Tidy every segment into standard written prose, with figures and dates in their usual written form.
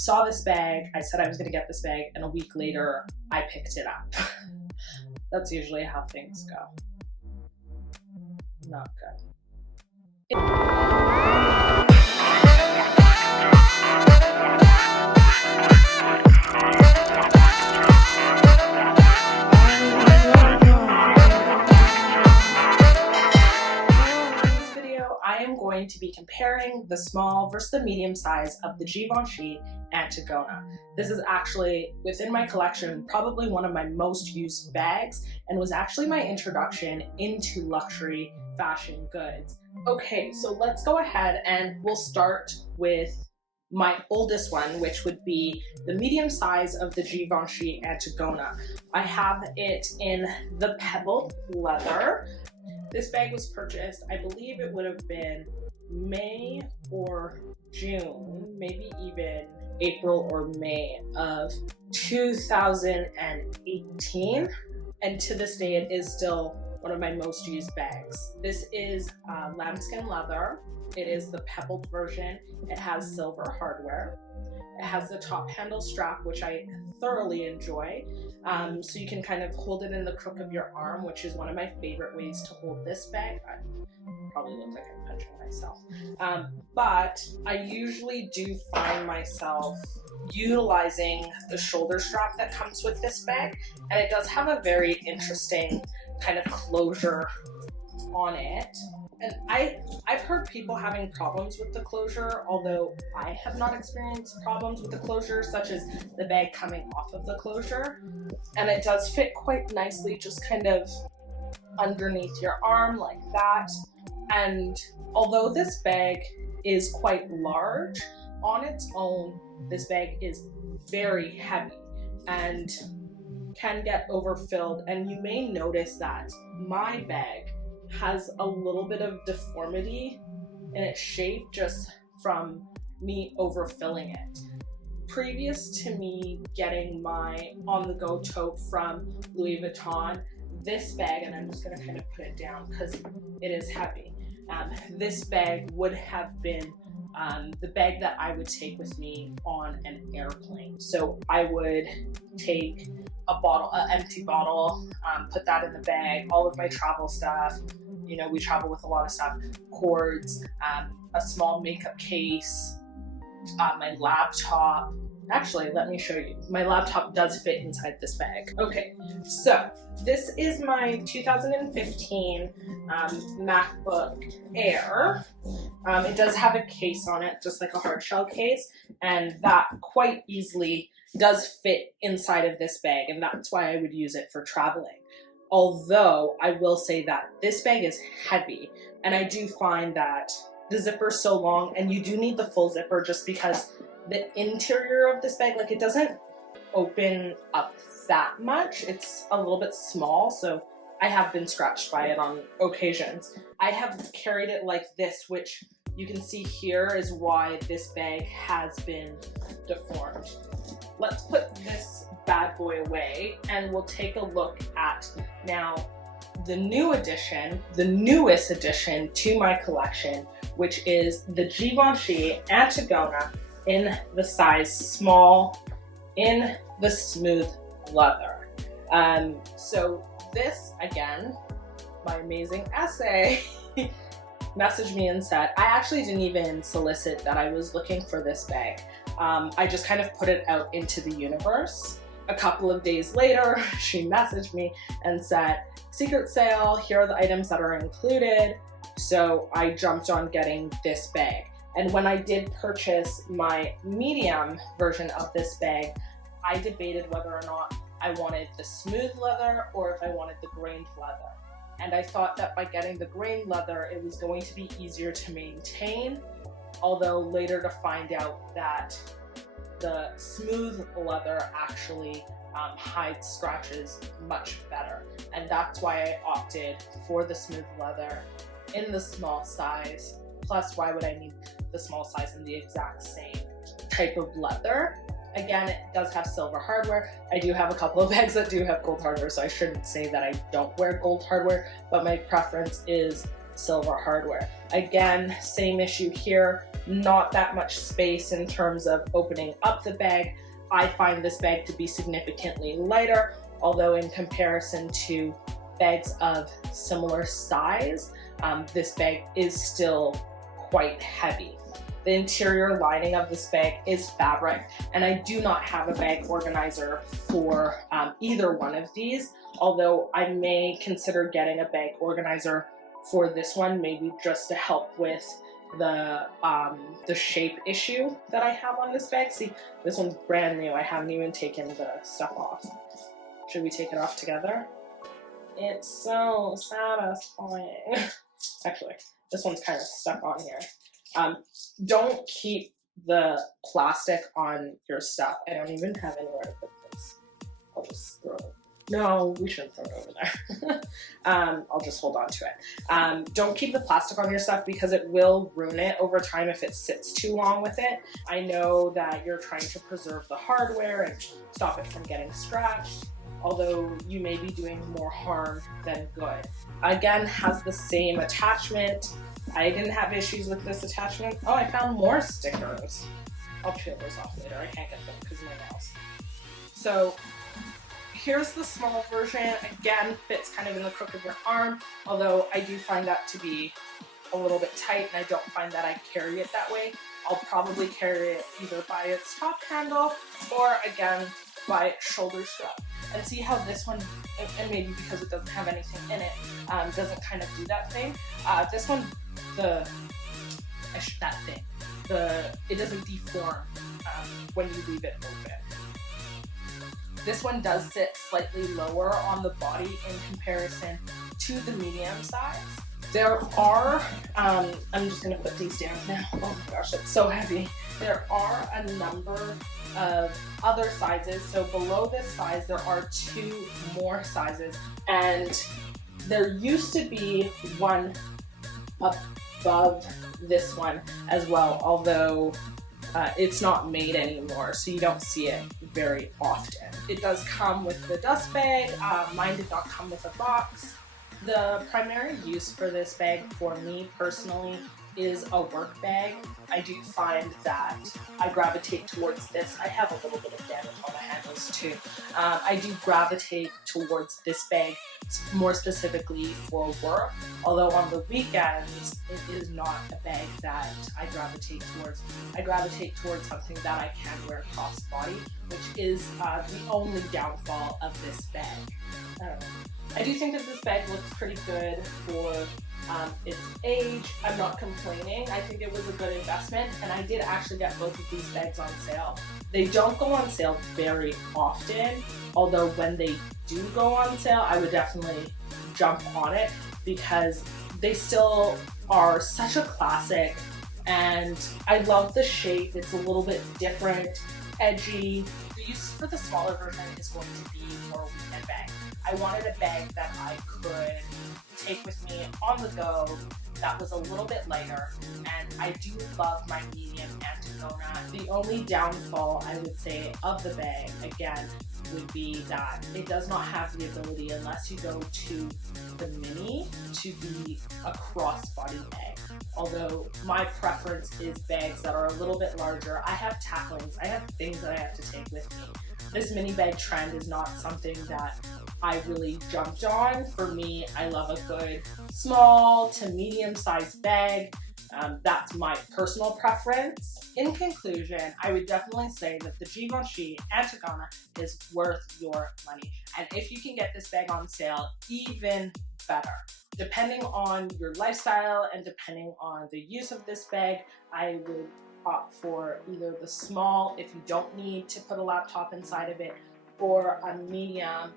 saw this bag, I said I was gonna get this bag, and a week later, I picked it up. That's usually how things go. Not good. I am going to be comparing the small versus the medium size of the Givenchy Antigona. This is actually, within my collection, probably one of my most used bags, and was actually my introduction into luxury fashion goods. Okay, so let's go ahead and we'll start with my oldest one, which would be the medium size of the Givenchy Antigona. I have it in the pebbled leather. This bag was purchased, I believe it would have been May or June, maybe even April or May of 2018. And to this day, it is still one of my most used bags. This is lambskin leather. It is the pebbled version. It has silver hardware. It has the top handle strap, which I thoroughly enjoy. So you can kind of hold it in the crook of your arm, which is one of my favorite ways to hold this bag. I probably look like I'm punching myself. But I usually do find myself utilizing the shoulder strap that comes with this bag. And it does have a very interesting kind of closure on it. And I've heard people having problems with the closure, although I have not experienced problems with the closure, such as the bag coming off of the closure. And it does fit quite nicely, just kind of underneath your arm like that. And although this bag is quite large, on its own, this bag is very heavy and can get overfilled. And you may notice that my bag has a little bit of deformity in its shape just from me overfilling it. Previous to me getting my on-the-go tote from Louis Vuitton, this bag, and I'm just going to kind of put it down because it is heavy, this bag would have been the bag that I would take with me on an airplane. So I would take an empty bottle, put that in the bag, all of my travel stuff. You know, we travel with a lot of stuff, cords, a small makeup case, my laptop. Actually, let me show you. My laptop does fit inside this bag. Okay, so this is my 2015 MacBook Air. It does have a case on it, just like a hard shell case, and that quite easily does fit inside of this bag, and that's why I would use it for traveling. Although I will say that this bag is heavy, and I do find that the zipper is so long, and you do need the full zipper just because the interior of this bag, like, it doesn't open up that much. It's a little bit small, so I have been scratched by it on occasions. I have carried it like this, which you can see here is why this bag has been deformed. Let's put this bad boy away and we'll take a look at now the newest addition to my collection, which is the Givenchy Antigona in the size small in the smooth leather. So this, again, my amazing essay messaged me and said, I actually didn't even solicit that I was looking for this bag. I just kind of put it out into the universe. A couple of days later, she messaged me and said, secret sale, here are the items that are included. So I jumped on getting this bag. And when I did purchase my medium version of this bag, I debated whether or not I wanted the smooth leather or if I wanted the grained leather. And I thought that by getting the grained leather, it was going to be easier to maintain, although later to find out that the smooth leather actually hides scratches much better. And that's why I opted for the smooth leather in the small size. Plus, why would I need the small size in the exact same type of leather? Again, it does have silver hardware. I do have a couple of bags that do have gold hardware, so I shouldn't say that I don't wear gold hardware, but my preference is silver hardware. Again, same issue here, not that much space in terms of opening up the bag. I find this bag to be significantly lighter, although in comparison to bags of similar size, this bag is still quite heavy. The interior lining of this bag is fabric, and I do not have a bag organizer for either one of these, although I may consider getting a bag organizer for this one, maybe just to help with the shape issue that I have on this bag. See, this one's brand new. I haven't even taken the stuff off. Should we take it off together? It's so satisfying. Actually, this one's kind of stuck on here. Don't keep the plastic on your stuff. I don't even have anywhere to put this. I'll just throw it. No, we shouldn't throw it over there. I'll just hold on to it. Don't keep the plastic on your stuff because it will ruin it over time if it sits too long with it. I know that you're trying to preserve the hardware and stop it from getting scratched, although you may be doing more harm than good. Again, has the same attachment. I didn't have issues with this attachment. Oh, I found more stickers. I'll peel those off later. I can't get them because of my nails. So here's the small version. Again, fits kind of in the crook of your arm, although I do find that to be a little bit tight, and I don't find that I carry it that way. I'll probably carry it either by its top handle or, again, by its shoulder strap. And see how this one, and maybe because it doesn't have anything in it, doesn't kind of do that thing. This one, it doesn't deform when you leave it open. This one does sit slightly lower on the body in comparison to the medium size. There are, I'm just gonna put these down now. Oh my gosh, it's so heavy. There are a number of other sizes. So below this size, there are 2 more sizes. And there used to be one above this one as well, although it's not made anymore, so you don't see it very often. It does come with the dust bag. Mine did not come with a box. The primary use for this bag for me personally is a work bag. I do find that I gravitate towards this. I have a little bit of damage on the handles too. I do gravitate towards this bag more specifically for work, although on the weekends it is not a bag that I gravitate towards. I gravitate towards something that I can wear cross-body, which is the only downfall of this bag. I don't know. I do think that this bag looks pretty good for its age. I'm not complaining. I think it was a good investment, and I did actually get both of these bags on sale. They don't go on sale very often, although when they do go on sale, I would definitely jump on it because they still are such a classic, and I love the shape. It's a little bit different, edgy. The use for the smaller version is going to be for a weekend bag. I wanted a bag that I could take with me on the go that was a little bit lighter, and I do love my medium Antigona. The only downfall I would say of the bag, again, would be that it does not have the ability, unless you go to the mini, to be a crossbody bag. Although my preference is bags that are a little bit larger. I have tacklings, I have things that I have to take with me. This mini bag trend is not something that I really jumped on. For me, I love a good small to medium sized bag. That's my personal preference. In conclusion, I would definitely say that the Givenchy Antigona is worth your money. And if you can get this bag on sale, even better. Depending on your lifestyle and depending on the use of this bag, I would opt for either the small if you don't need to put a laptop inside of it, or a medium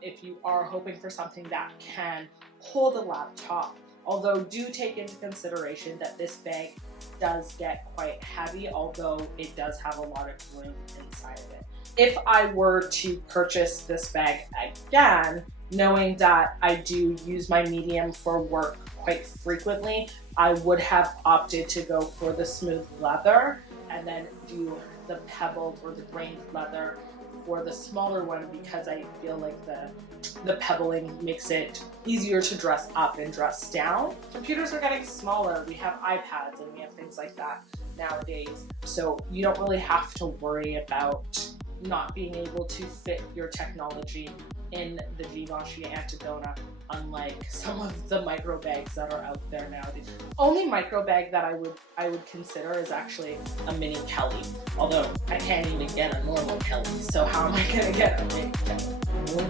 if you are hoping for something that can hold a laptop. Although do take into consideration that this bag does get quite heavy, although it does have a lot of room inside of it. If I were to purchase this bag again, knowing that I do use my medium for work quite frequently, I would have opted to go for the smooth leather and then do the pebbled or the grained leather for the smaller one because I feel like the pebbling makes it easier to dress up and dress down. Computers are getting smaller. We have iPads and we have things like that nowadays. So you don't really have to worry about not being able to fit your technology in the Givenchy Antigona, unlike some of the micro bags that are out there nowadays. Only micro bag that I would consider is actually a mini Kelly, although I can't even get a normal Kelly, so how am I gonna get a mini Kelly?